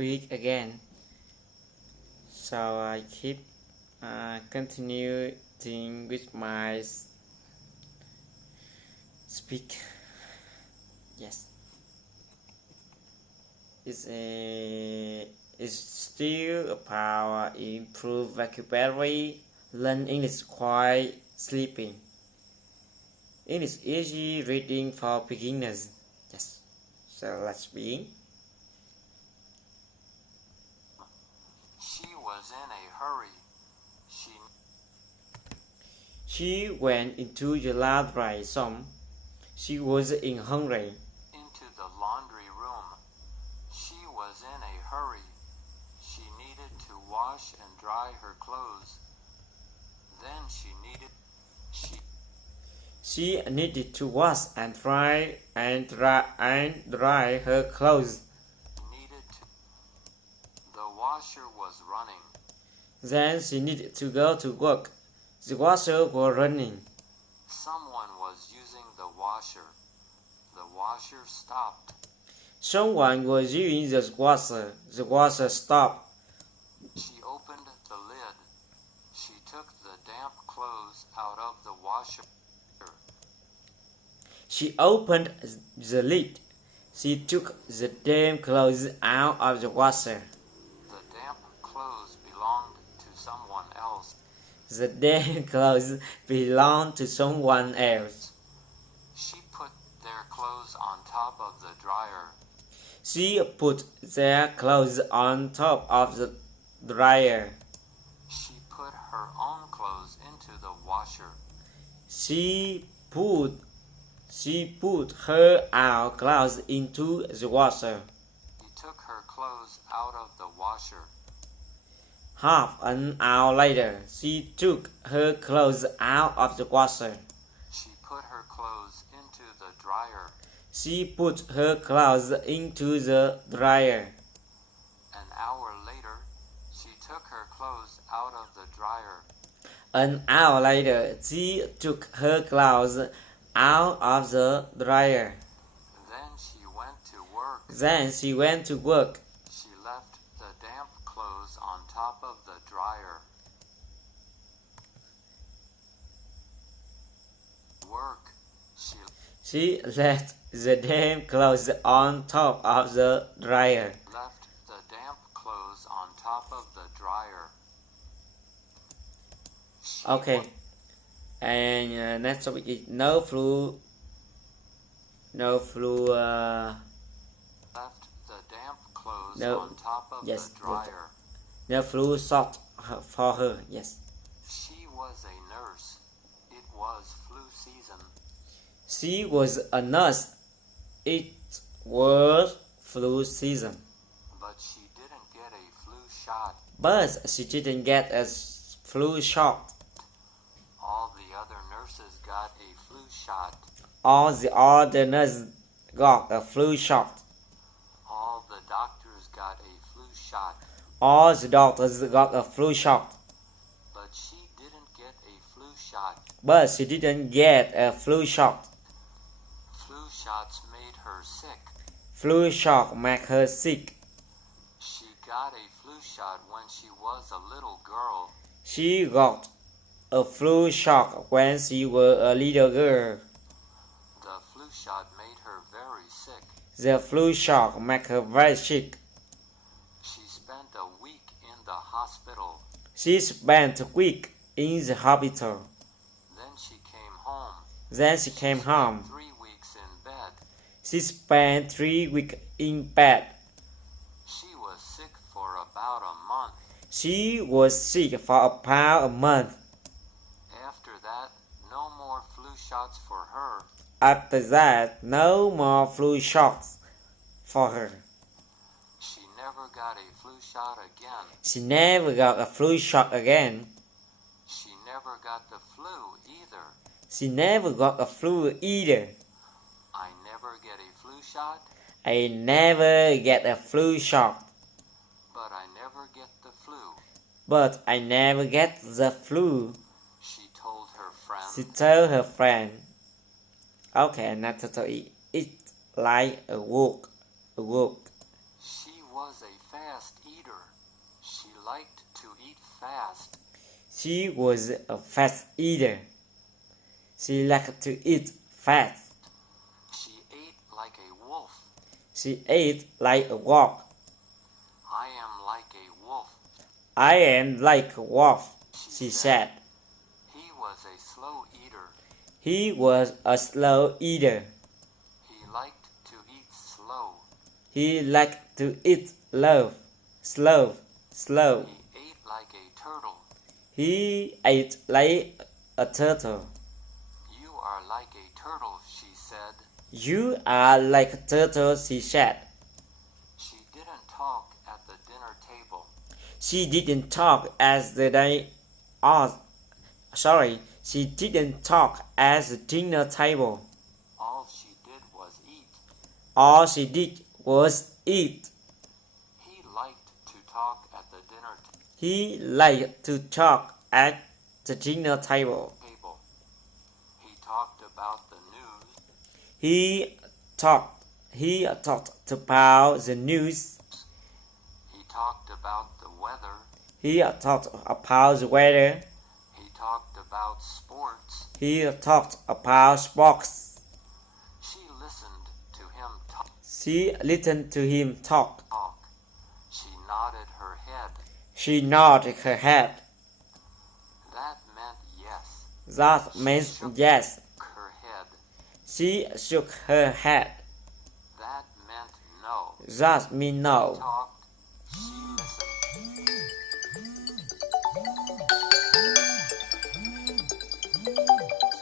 speak again. So I keep continuing with my speak. Yes, it's still about improve vocabulary. Learn English while sleeping. English easy reading for beginners. Yes. So let's begin. She was in a hurry. She went into the laundry room. She was in hurry. Into the laundry room. She was in a hurry. She needed to wash and dry her clothes. Then she needed to wash and dry her clothes. The washer was running. Then she needed to go to work. The washer was running. Someone was using the washer. The washer stopped. Someone was using the washer. The washer stopped. She opened the lid. She took the damp clothes out of the washer. She opened the lid. She took the damp clothes out of the washer. The damp clothes belonged to someone else. The damp clothes belonged to someone else. She put their clothes on top of the dryer. She put their clothes on top of the dryer. She put her own clothes into the washer. She put her own clothes into the washer. She took her clothes out of the washer. Half an hour later, she took her clothes out of the washer. She put her clothes into the dryer. She put her clothes into the dryer. An hour later, she took her clothes out of the dryer. An hour later, she took her clothes out of the dryer. Then she went to work. She left the damp clothes on top of the dryer. She left the damp clothes on top of the dryer. Left the damp clothes on top of the dryer. Okay. And next topic is no flu. Left the damp clothes on top of the dryer. No flu shot for her. Yes. She was a nurse. It was flu season. She was a nurse. It was flu season. But she didn't get a flu shot. All the other nurses got a flu shot. All the other nurses got a flu shot. All the doctors got a flu shot. All the doctors got a flu shot. But she didn't get a flu shot. Flu shots made her sick. Flu shot made her sick. She got a flu shot when she was a little girl. She got a flu shot when she was a little girl. The flu shot made her very sick. The flu shot made her very sick. She spent a week in the hospital. She spent a week in the hospital. Then she came home. She came home. 3 weeks in bed. She spent 3 weeks in bed. She was sick for about a month. After that, no more flu shots for her. She never got a flu shot again. She never got a flu shot again. She never got the flu either. She never got a flu either. I never get a flu shot. I never get a flu shot. But I never get the flu. But I never get the flu. She told her friend. She told her friend. Okay, another topic. It's like a walk. A walk. She was was a fast eater. She liked to eat fast. She was a fast eater. She liked to eat fast. She ate like a wolf. She ate like a wolf. I am like a wolf. I am like a wolf, she said. He was a slow eater. He was a slow eater. He liked to eat slow. He liked to eat slow. He ate like a turtle. He ate like a turtle. You are like a turtle, she said. You are like a turtle, she said. She didn't talk at the dinner table. She didn't talk she didn't talk at the dinner table. All she did was eat. All she did was eat. He liked to talk at the dinner He liked to talk at the dinner table. table. He talked about the news. He talked about the news. He talked about the weather. He talked about the weather. He talked about sports. He talked about sports. She listened to him talk. She listened to him talk. She nodded her head. She nodded her head. That meant yes. That means yes. Her head. She shook her head. That meant no. That means no. Talked. She listened.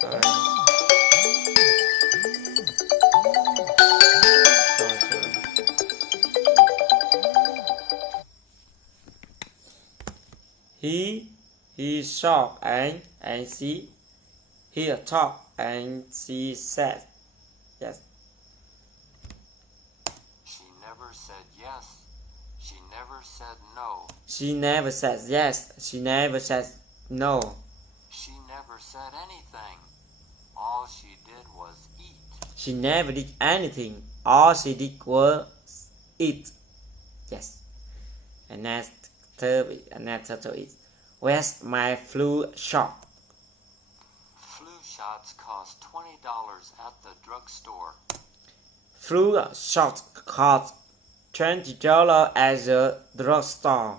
Sorry. He saw and she he talked and she said yes. She never said yes. She never said no. She never said yes. She never said no. She never said anything. All she did was eat. She never did anything. All she did was eat. Yes. And next turtle is, where's my flu shot? Flu shots cost $20 at the drugstore. Flu shot cost $20 at the drugstore.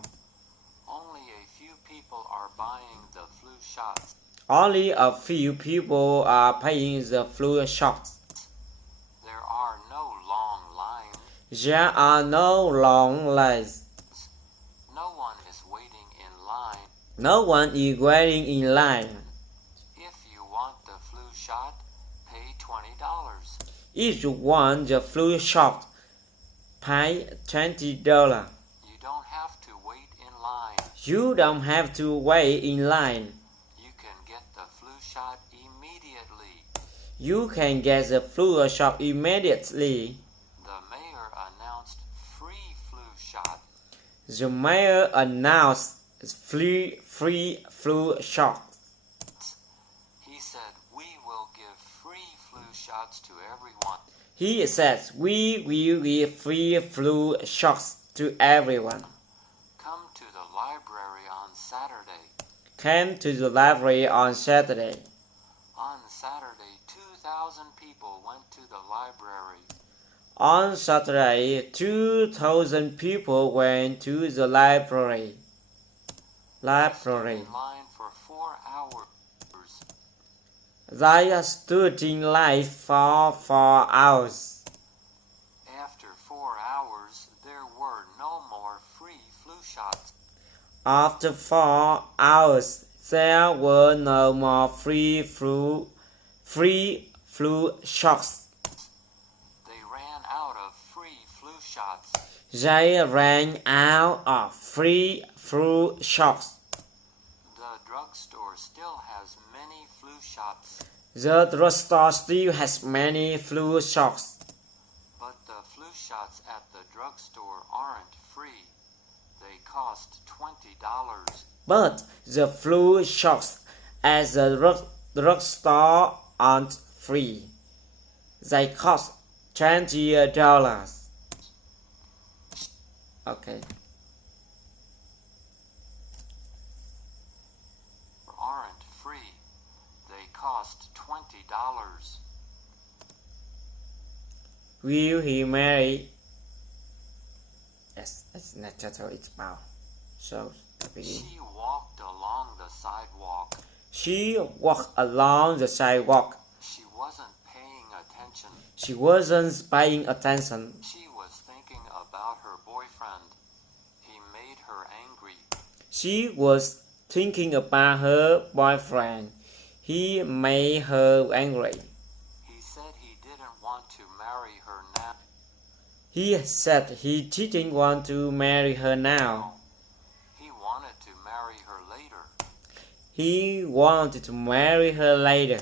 Only a few people are buying the flu shots. Only a few people are paying the flu shots. There are no long lines. There are no long lines. No one is waiting in line. No one is waiting in line. If you want the flu shot, pay $20. If you want the flu shot, pay $20. You don't have to wait in line. You don't have to wait in line. You can get the flu shot immediately. You can get the flu shot immediately. The mayor announced free flu shot. The mayor announced free flu shot. He said, we will give free flu shots to everyone. He says we will give free flu shots to everyone. Come to the library on Saturday. Come to the library on Saturday. On Saturday, 2,000 people went to the library. On Saturday, 2,000 people went to the library. Stood in line for 4 hours. They stood in line for 4 hours. After 4 hours, there were no more free flu shots. After 4 hours, there were no more free flu shots. They ran out of free flu shots. They ran out of free flu shots. The drugstore still has many flu shots. The drugstore still has many flu shots. But the flu shots at the drugstore aren't free. They cost $20. But the flu shots at the drugstore aren't free. They cost $20. Okay. Aren't free. They cost $20. Will he marry? Yes, that's not total. It's about. So She walked along the sidewalk. she walked along the sidewalk. She wasn't paying attention. She wasn't paying attention. She was thinking about her boyfriend. He made her angry. She was thinking about her boyfriend. He made her angry. He said he didn't want to marry her now. He said he didn't want to marry her now. He wanted to marry her later. He wanted to marry her later.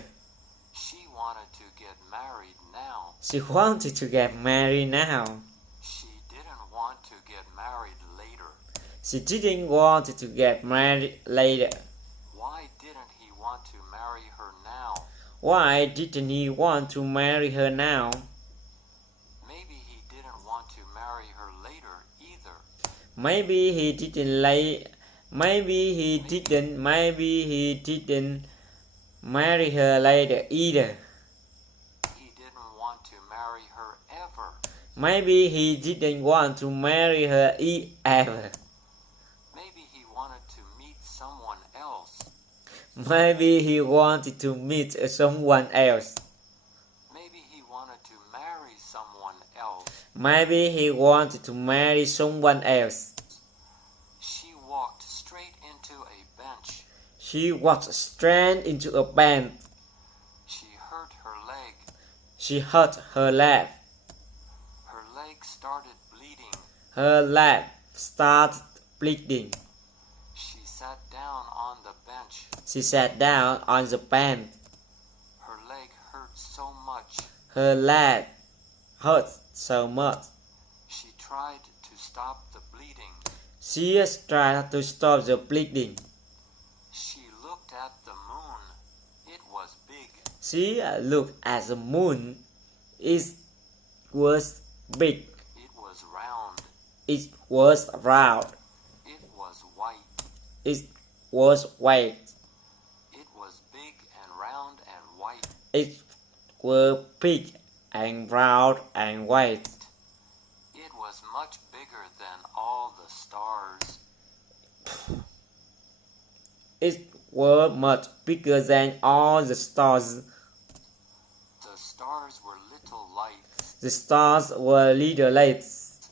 She wanted to get married now. She wanted to get married now. She didn't want to get married later. She didn't want to get married later. Why didn't he want to marry her now? Why didn't he want to marry her now? Maybe he didn't want to marry her later either. Maybe he didn't marry her later either. He didn't want to marry her ever. Maybe he didn't want to marry her ever. Maybe he wanted to meet someone else. Maybe he wanted to meet someone else. Maybe he wanted to marry someone else. Maybe he wanted to marry someone else. She walked straight into a bench. She walked straight into a bench. She hurt her leg. She hurt her leg. Her leg started bleeding. Her leg started bleeding. She sat down on the bench. She sat down on the bench. Her leg hurt so much. Her leg hurt so much. She tried to stop the bleeding. She tried to stop the bleeding. She looked at the moon. It was big. She looked at the moon. It was big. It was round. It was round. It was white. It was white. It was big and round and white. It was big and round and white. It was much bigger than all the stars. It was much bigger than all the stars. The stars were little lights. The stars were little lights.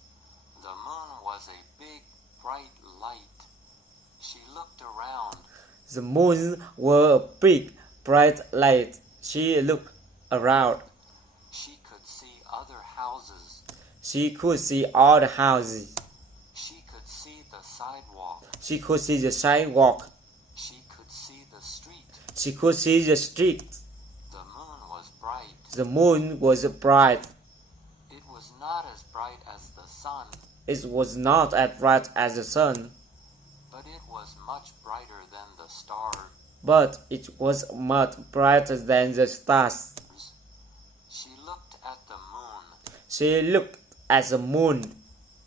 The moon was a big, bright light. She looked around. The moon was a big, bright light. She looked around. She could see other houses. She could see all the houses. She could see the sidewalk. She could see the sidewalk. She could see the street. She could see the street. The moon was bright. The moon was bright. It was not as bright as the sun, It was not as bright as the sun, but it was much brighter than the stars. but it was much brighter than the stars. She looked at the moon. She looked at the moon.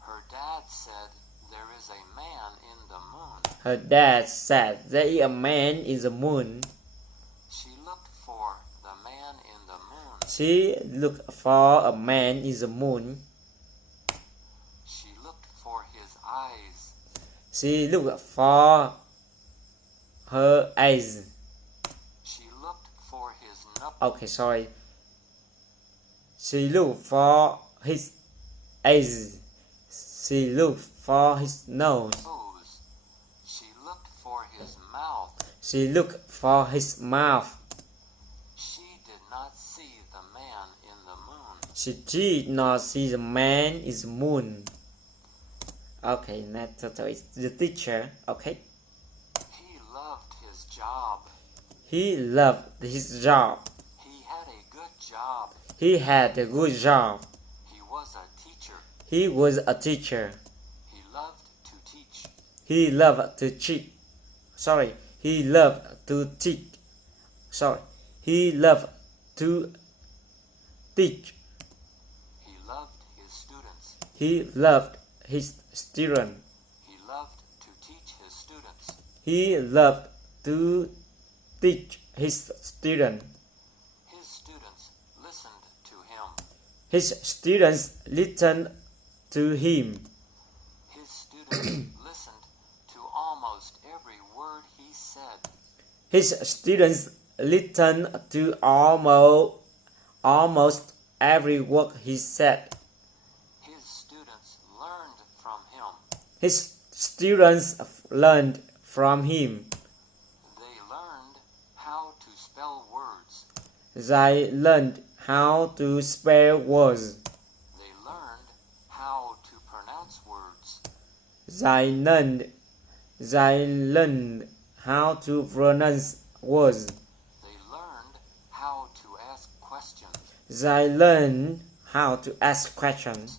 Her dad said, "There is a man in the moon." Her dad said there is a man in the moon. She looked for the man in the moon. She looked for a man in the moon. She looked for his eyes. She looked for her eyes. She looked for his nose. Okay, sorry. She looked for his eyes. She looked for his nose. She looked for his mouth. She looked for his mouth. She did not see the man in the moon. She did not see the man in the moon. Okay, next is the teacher. Okay. He loved his job. He loved his job. He had a good job. He had a good job. He was a teacher. He was a teacher. He loved to teach. He loved to teach. Sorry. He loved to teach. Sorry. He loved to teach. He loved his students. He loved his students. He loved to teach his students. He loved to teach his students. His students listened to him. His students listened to him. His students listened to almost every word he said. His students listened to almost every word he said. His students learned from him. His students learned from him. They learned how to spell words. They learned how to spell words. They learned how to pronounce words. They learned how to pronounce words. They learned how to ask questions. They learned how to ask questions.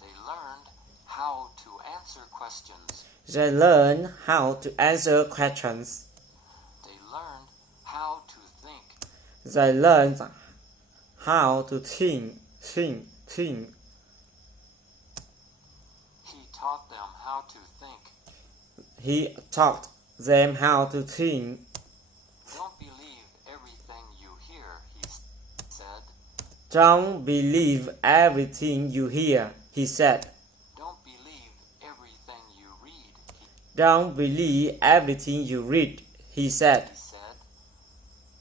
They learned how to answer questions. They learned how to answer questions. They learned how to think. They learned how to think. He taught them how to think. He taught them how to think. Don't believe everything you hear, he said. Don't believe everything you hear, he said. Don't believe everything you read, Don't believe everything you read, he said. he said.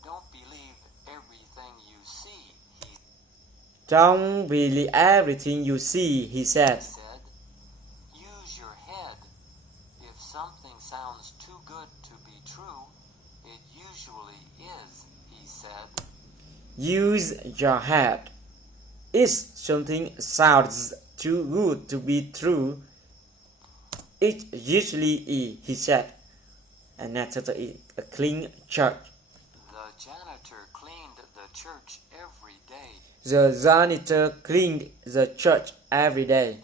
Don't believe everything you see, he Don't believe everything you see, he said. said. Use your head. If something sounds too good to be true, it usually is, he said. Use your head. If something sounds too good to be true, it usually is, he said. And that's a clean church. The janitor cleaned the church every day. The janitor cleaned the church every day.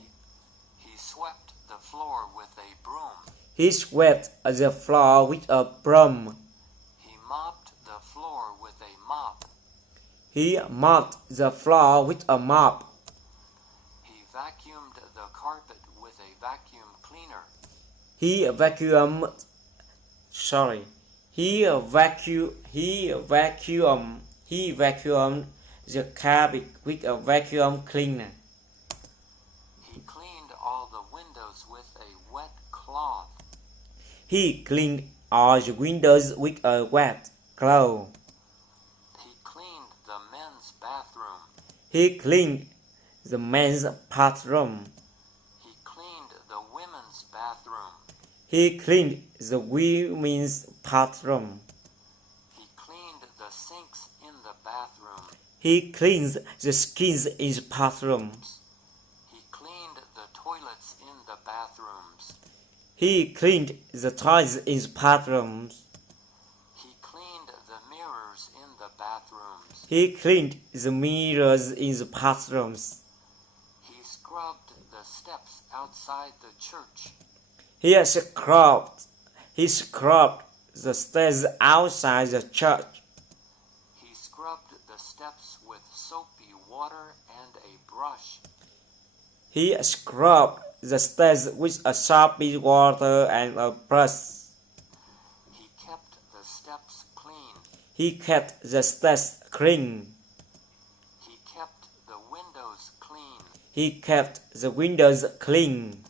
He swept the floor with a broom. He swept the floor with a broom. He mopped the floor with a mop. He mopped the floor with a mop. He vacuumed the carpet with a vacuum cleaner. He vacuumed the carpet with a vacuum cleaner. He cleaned all the windows with a wet cloth. He cleaned all the windows with a wet cloth. He cleaned the men's bathroom. He cleaned the men's bathroom. He cleaned the women's bathroom. He cleaned the women's bathroom. He cleaned the sinks in the bathroom. He cleans the skins in the bathrooms. He cleaned the toilets in the bathrooms. He cleaned the toilets in the bathrooms. He cleaned the mirrors in the bathrooms. He cleaned the mirrors in the bathrooms. He scrubbed the steps outside the church. He scrubbed the stairs outside the church. He scrubbed the steps with soapy water and a brush. He scrubbed the stairs with a soapy water and a brush. He kept the steps clean. He kept the stairs clean. He kept the windows clean. He kept the windows clean.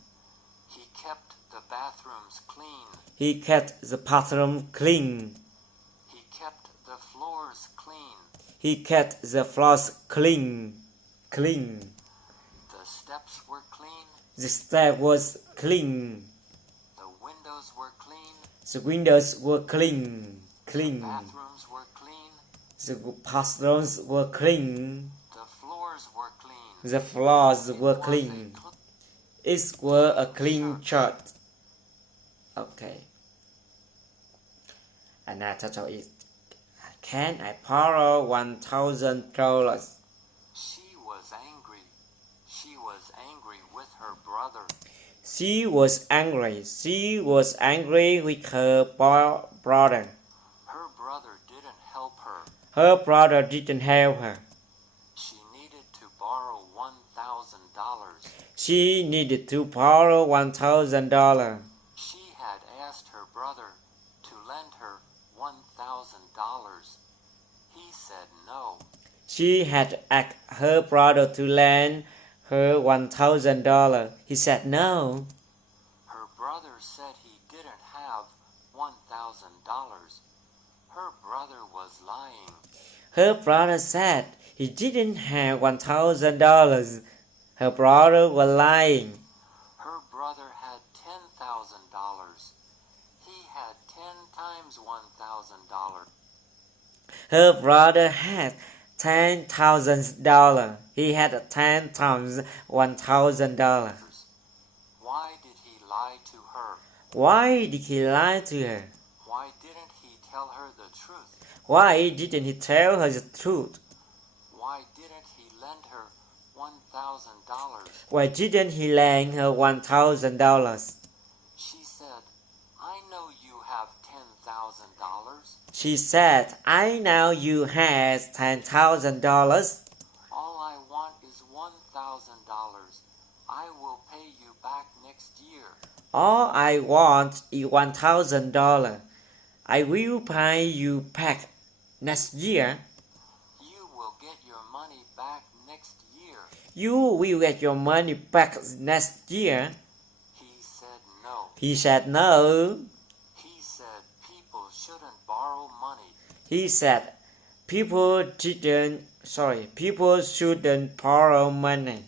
He kept the bathrooms clean. He kept the bathroom clean. He kept the floors clean. He kept the floors clean. The steps were clean. The step was clean. The windows were clean. The windows were clean. Bathrooms were clean. The bathrooms were clean. The floors were clean. The floors were It was a clean. cl- It was a clean church. Okay. Another title is Can I borrow $1,000? She was angry. She was angry with her brother. She was angry. She was angry with her brother. Her brother didn't help her. Her brother didn't help her. She needed to borrow $1,000. She needed to borrow $1,000. She had asked her brother to lend her $1,000. He said no. She had asked her brother to lend her $1,000. He said no. Her brother said he didn't have $1,000. Her brother was lying. Her brother said he didn't have $1,000. Her brother was lying. Her brother had $10,000. He had 10 times $1,000. Her brother had $10,000. He had 10 times $1,000. Why did he lie to her? Why did he lie to her? Why didn't he tell her the truth? Why didn't he tell her the truth? Why didn't he lend her $1,000? Why didn't he lend her $1,000? She said, I know you have $10,000. She said, I know you have $10,000. All I want is $1,000. I will pay you back next year. All I want is $1,000. I will pay you back next year. You will get your money back next year. You will get your money back next year. He said no. He said no. He said people shouldn't borrow money. He said people shouldn't borrow money.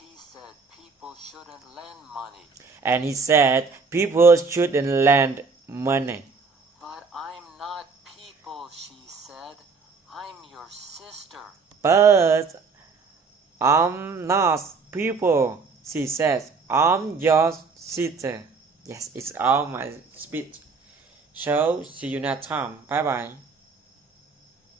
He said people shouldn't lend money. And he said people shouldn't lend money. But I'm not people, she said. I'm your sister. But I'm not people, she says. I'm your sister. Yes, it's all my speech. So, see you next time. Bye bye.